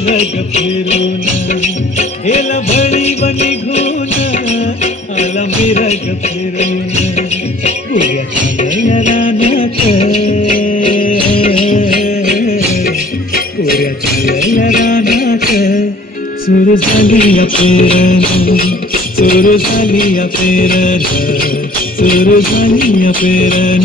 मिरग फिरून गेला भळीव निघून आला मिरग फिरून पुऱ्या चालल्या रानात पुऱ्या चालल्या रानात सुरू झाली पेरण सुरू झाली पेरण सुरू झाली पेरण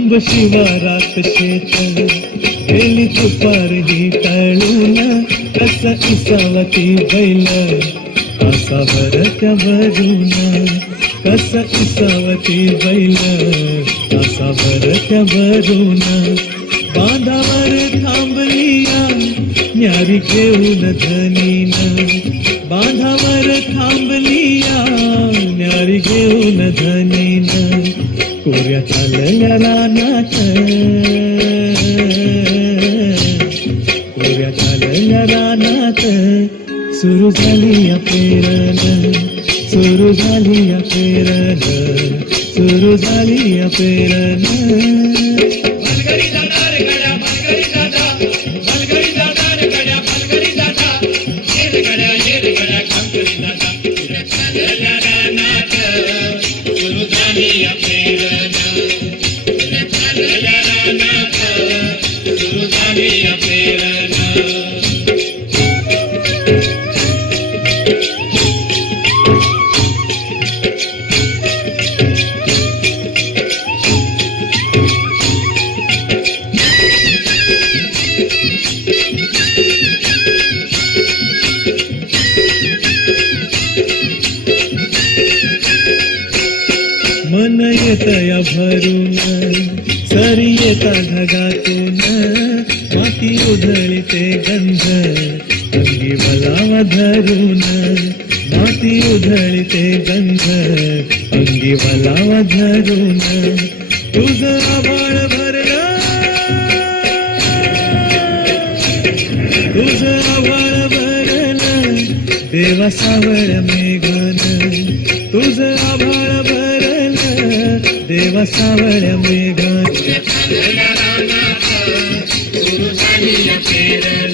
लांब शिवारात शेत गेली दुपार ही टळून कस इसावती बैल आसावर त्या भरून कस इसावती बैल आसावर त्या भरून बांधावर थांबलिया न्यारी घेऊन धनीन बांधावर थांबलिया न्यारी घेऊन धनीन कोऱ्या चालल्या रानात कोऱ्या चालल्या रानात सुरू झाली पेरण सुरू झाली पेरण सुरू झाली पेरण मन येतया भरून सरी येता ढगातून माती उधळीते गंध अंगी वलावा धरून माती उधळीते गंध अंगी वलावा धरून तुझं आभाळ भरलं तुझं आभाळ भरलं देवा सावळ मेघन तुझं आभाळ भरलं देवा सावळ मेघन सुरू झाली पेरण